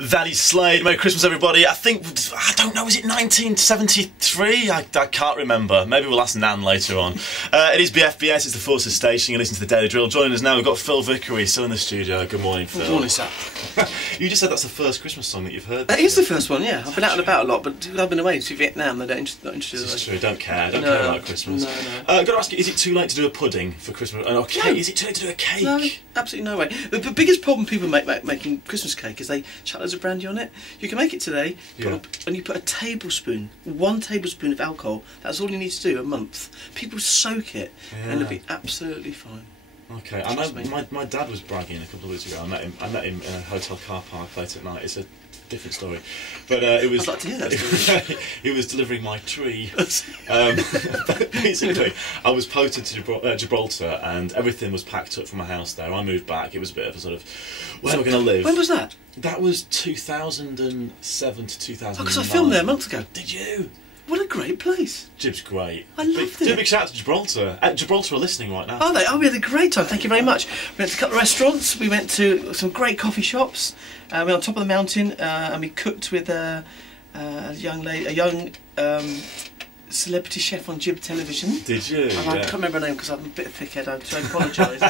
That is Slade. Merry Christmas, everybody. I don't know, is it 1973? I can't remember. Maybe we'll ask Nan later on. It is BFBS, it's the Forces Station. You're listening to the Daily Drill. Joining us now, we've got Phil Vickery, still in the studio. Good morning, Phil. Good morning, sir. You just said that's the first Christmas song that you've heard. That is the first one, yeah. I've been out and about a lot, but I've been away to Vietnam. They're not interested. This is true, don't care about Christmas. No. I've got to ask you, is it too late to do a pudding for Christmas? No. Is it too late to do a cake? No, absolutely no way. The biggest problem people make making Christmas cake is they chuck loads of brandy on it. You can make it today, and you put a tablespoon, 1 tablespoon of alcohol. That's all you need to do a month. People soak it, and it'll be absolutely fine. Okay, I know my dad was bragging a couple of weeks ago. I met him in a hotel car park late at night. It's a different story, but it was. I'd like to hear that story. He was delivering my tree. Basically, I was posted to Gibraltar, and everything was packed up from my house there. I moved back. It was a bit of a sort of, where am I going to live? When was that? That was 2007 to 2009. Oh, because I filmed there months ago. Did you? What a great place. Gib's great. I loved it. Do a big shout out to Gibraltar. Gibraltar are listening right now. Are they? Oh, we had a great time. Thank you very much. We went to a couple of restaurants. We went to some great coffee shops. We were on top of the mountain, and we cooked with a young celebrity chef on Gib television. Did you? I can't remember her name because I'm a bit of a thickhead, so I apologise.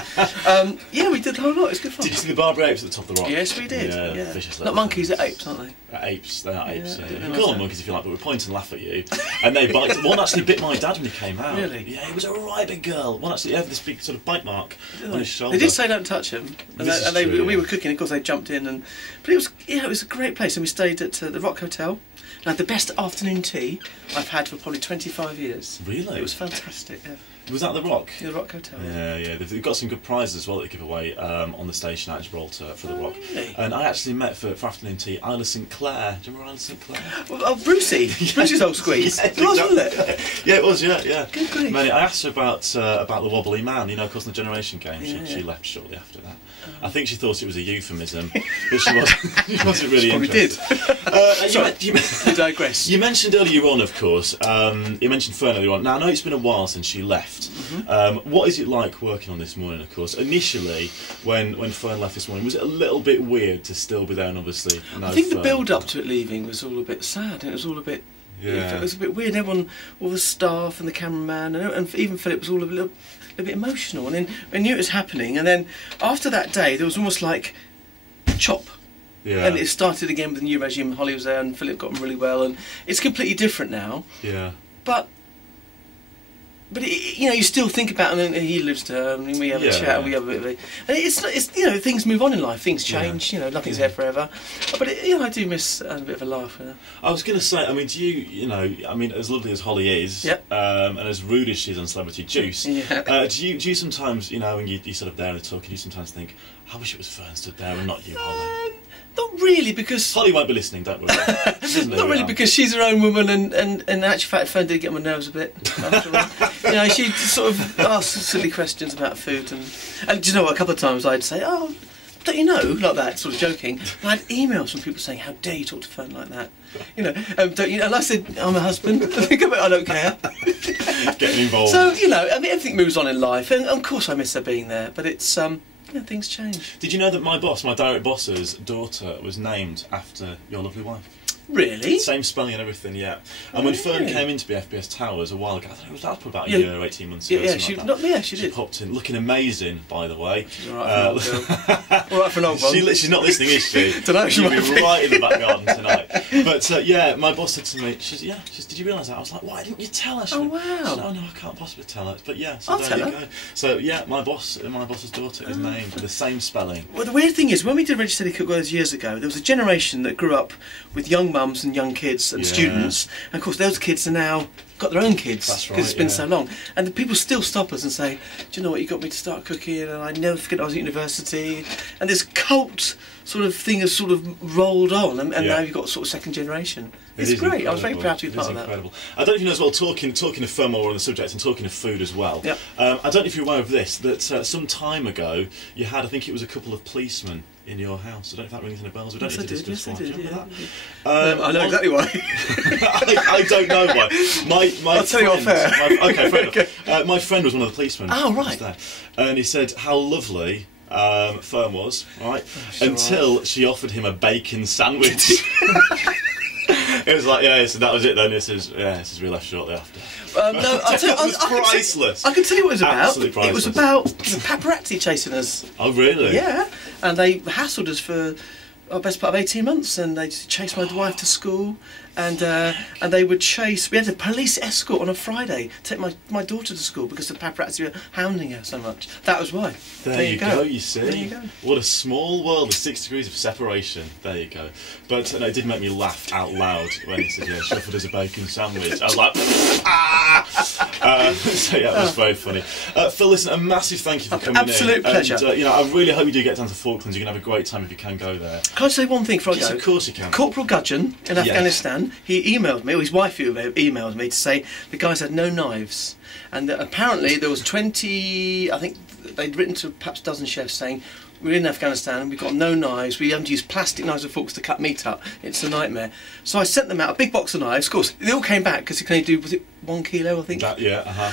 Yeah, we did a whole lot. It was good fun. Did you see the Barbary apes at the top of the rock? Yes, we did. Yeah. Vicious. Not monkeys, they're apes, aren't they? Apes, they are apes. Yeah, You can call them monkeys if you like, but we point and laugh at you. And they bite. One actually bit my dad when he came out. Really? Yeah, he was a right big girl. One actually had this big sort of bite mark on his shoulder. They did say don't touch him, we were cooking. Of course, they jumped in, but it was a great place. And we stayed at the Rock Hotel. And I had the best afternoon tea I've had for probably 25 years. Really? It was fantastic. Yeah. Was that the Rock? Yeah, the Rock Hotel. Yeah. They've got some good prizes as well that they give away on the station at Gibraltar for the Rock. Really? And I actually met for afternoon tea Isla St Clair. Do you remember Isla St Clair? Well, Brucey. Brucey's old squeeze. Yeah, it was, wasn't it? Yeah, it was. Yeah. Good grief. I asked her about the wobbly man. You know, of course, in the Generation game, she left shortly after that. I think she thought it was a euphemism, but she wasn't really interested. You digress. You mentioned earlier on, of course, you mentioned Fern earlier on. Now, I know it's been a while since she left. What is it like working on this morning, of course? Initially, when Fern left this morning, was it a little bit weird to still be there and obviously I think the build-up to it leaving was all a bit sad, and it was all a bit... Yeah. It was a bit weird. Everyone, all the staff and the cameraman, and even Philip was all a little bit emotional. And then I knew it was happening, and then after that day, there was almost like chop. Yeah. And it started again with the new regime. Holly was there, and Philip got on really well, and it's completely different now. Yeah. But you still think about it, and he lives to her, and we have a chat, and we have a bit of a... And it's things move on in life, things change, nothing's there forever. But, I do miss a bit of a laugh. I was going to say, do you, as lovely as Holly is, and as rude as she is on Celebrity Juice, do you sometimes, when you're sort of there and talking, you sometimes think, I wish it was Fern stood there and not you, Holly? Not really, because... Holly won't be listening, don't worry. Not really, because she's her own woman, and in actual fact, Fern did get on my nerves a bit. She sort of asked silly questions about food, and do you know what, a couple of times I'd say, oh, don't you know, like that, sort of joking. And I had emails from people saying, how dare you talk to Fern like that? Don't you know? And I said, I'm a husband, I don't care. Getting involved. So, everything moves on in life, and of course I miss her being there, but it's... things change. Did you know that my direct boss's daughter was named after your lovely wife? Really? Same spelling and everything, yeah. And when Fern came into BFBS Towers a while ago, I think that was probably about a year or 18 months ago. She did. Popped in, looking amazing, by the way. She's alright for an old girl. Alright for an old one. She's not listening, is she? Don't know, she might be right in the back garden tonight. But my boss said to me, did you realise that? I was like, why didn't you tell her? Oh wow. She said, oh no, I can't possibly tell her. But I'll there tell you her. go. So my boss's daughter is named with the same spelling. Well, the weird thing is, when we did Register Steady Cook those years ago, there was a generation that grew up with young mums and young kids and students, and of course those kids are now got their own kids because it's been so long, and the people still stop us and say, do you know what, you got me to start cooking, and I never forget I was at university, and this cult sort of thing has sort of rolled on, and now you've got sort of second generation. It's great. I was very proud to be part of that. Incredible. I don't know if you know as well, talking of Fern while we're on the subject, and talking of food as well. Yep. I don't know if you're aware of this, that some time ago you had, I think it was a couple of policemen in your house. I don't know if that rings any bells. We don't need to discuss why. Do you remember that? I know exactly why. I don't know why. I'll tell you off air. Okay, fair enough. My friend was one of the policemen. Oh, right. And he said how lovely Fern was, right? Until she offered him a bacon sandwich. It was like, yeah, so that was it then. This is we left shortly after. No, I'll tell you, it was priceless. I can tell you what it was about. Absolutely priceless. It was about paparazzi chasing us. Oh, really? Yeah, and they hassled us for best part of 18 months, and they chased my wife to school, and they would chase. We had a police escort on a Friday to take my daughter to school because the paparazzi were hounding her so much. That was why. There you go. You see, there you go. What a small world with 6 degrees of separation. There you go. But no, it did make me laugh out loud when he said, "Yeah, she offered us a bacon sandwich." I was like, ah! So yeah, it was very funny. Phil, listen, a massive thank you for coming in. Absolute pleasure. And, you know, I really hope you do get down to Falklands. You're gonna have a great time if you can go there. Can I say one thing before I go? Yes, of course you can. Corporal Gudgeon in Afghanistan, he emailed me, or his wife emailed me to say the guys had no knives. And apparently there was 20, I think they'd written to perhaps a dozen chefs saying, we're in Afghanistan, we've got no knives, we haven't used plastic knives and forks to cut meat up, it's a nightmare. So I sent them out a big box of knives, of course, they all came back because you can only do, was it 1 kilo I think?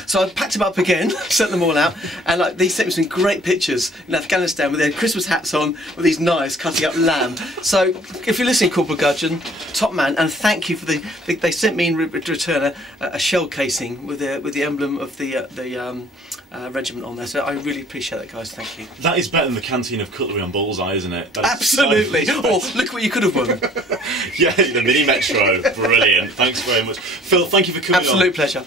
So I packed them up again, sent them all out, and like they sent me some great pictures in Afghanistan with their Christmas hats on, with these knives cutting up lamb. So if you're listening, Corporal Gudgeon, top man, and thank you for they sent me in return a shell casing with the emblem of the regiment on there, so I really appreciate that, guys. Thank you. That is better than the canteen of cutlery on Bullseye, isn't it? Absolutely. Oh, look what you could have won. Yeah, the mini metro, brilliant. Thanks very much, Phil. Thank you for coming on. Absolute pleasure.